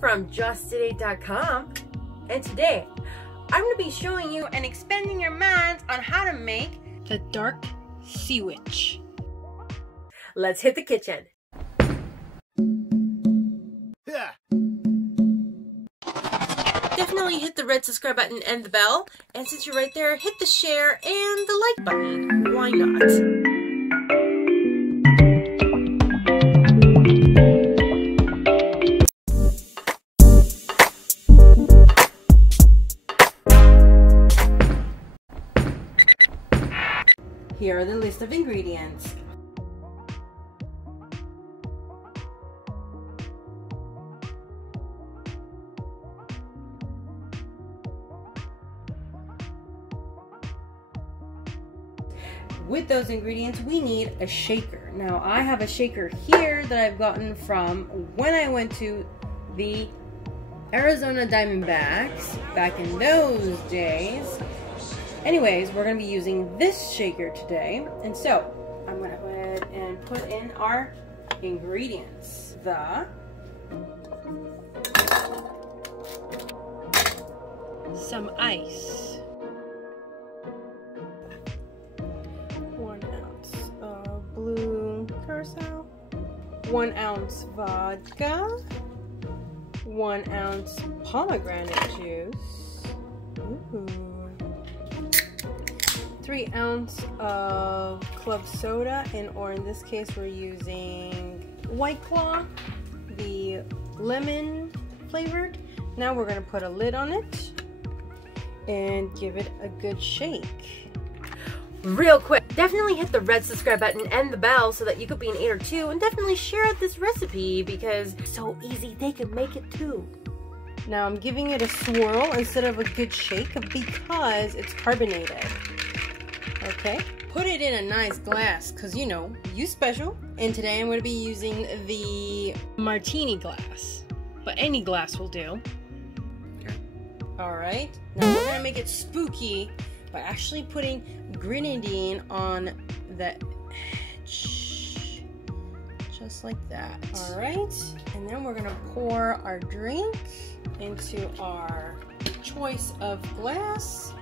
From justtoday.com, and today I'm going to be showing you and expanding your minds on how to make the dark sea witch. Let's hit the kitchen. Yeah. Definitely hit the red subscribe button and the bell, and since you're right there, hit the share and the like button. Why not? Here are the list of ingredients. With those ingredients, we need a shaker. Now, I have a shaker here that I've gotten from when I went to the Arizona Diamondbacks back in those days. Anyways, we're going to be using this shaker today, and so I'm going to go ahead and put in our ingredients. Some ice, 1 ounce of blue curacao, 1 ounce vodka, 1 ounce pomegranate juice, 3 ounces of club soda, or in this case we're using White Claw, the lemon flavored. Now we're going to put a lid on it and give it a good shake. Real quick, definitely hit the red subscribe button and the bell so that you could be an eater too, and definitely share out this recipe because it's so easy they can make it too. Now I'm giving it a swirl instead of a good shake because it's carbonated. Okay, put it in a nice glass because you know, you special. And today I'm going to be using the martini glass, but any glass will do. Alright, now we're going to make it spooky by actually putting grenadine on the edge. Just like that. Alright, and then we're going to pour our drink into our choice of glass.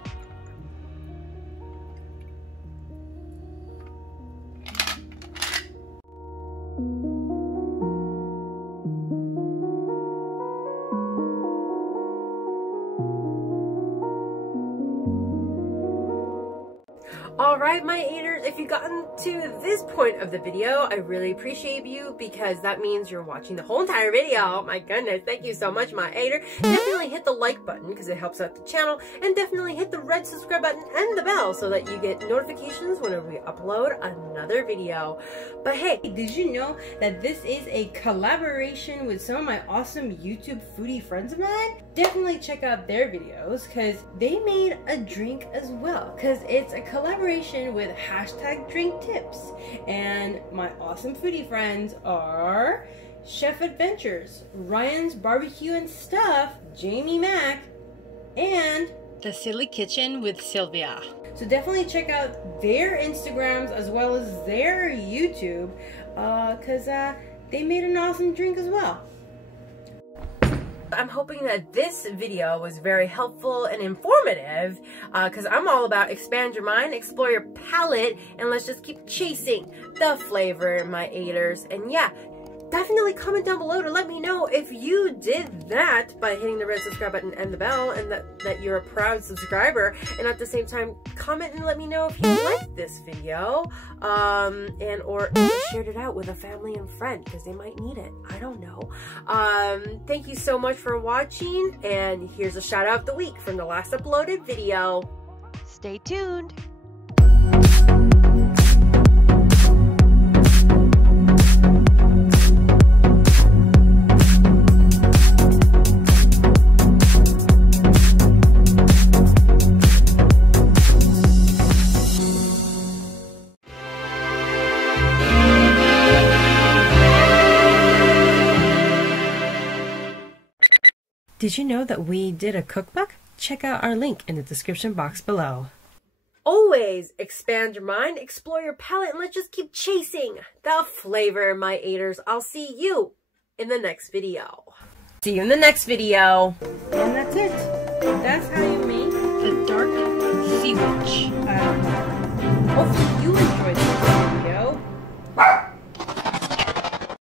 Alright, my eaters, if you've gotten to this point of the video, I really appreciate you because that means you're watching the whole entire video. Oh my goodness, thank you so much, my eater. Definitely hit the like button because it helps out the channel, and definitely hit the red subscribe button and the bell so that you get notifications whenever we upload another video. But hey, did you know that this is a collaboration with some of my awesome YouTube foodie friends of mine? Definitely check out their videos because they made a drink as well, because it's a collaboration with #DrinkTips, and my awesome foodie friends are Chef Adventures, Ryan's Barbecue and Stuff, Jamie Mack, and The Silly Kitchen with Sylvia. So definitely check out their Instagrams as well as their YouTube because they made an awesome drink as well. I'm hoping that this video was very helpful and informative because I'm all about expand your mind, explore your palate, and let's just keep chasing the flavor, my eaters. And yeah, definitely comment down below to let me know if you did that by hitting the red subscribe button and the bell, and that you're a proud subscriber. And at the same time, comment and let me know if you liked this video or if you shared it out with a family and friend because they might need it. I don't know. Thank you so much for watching, and here's a shout out of the week from the last uploaded video. Stay tuned. Did you know that we did a cookbook? Check out our link in the description box below. Always expand your mind, explore your palate, and let's just keep chasing the flavor, my eaters. I'll see you in the next video. See you in the next video. And that's it. That's how you make the dark sea witch. Hopefully you enjoyed this video.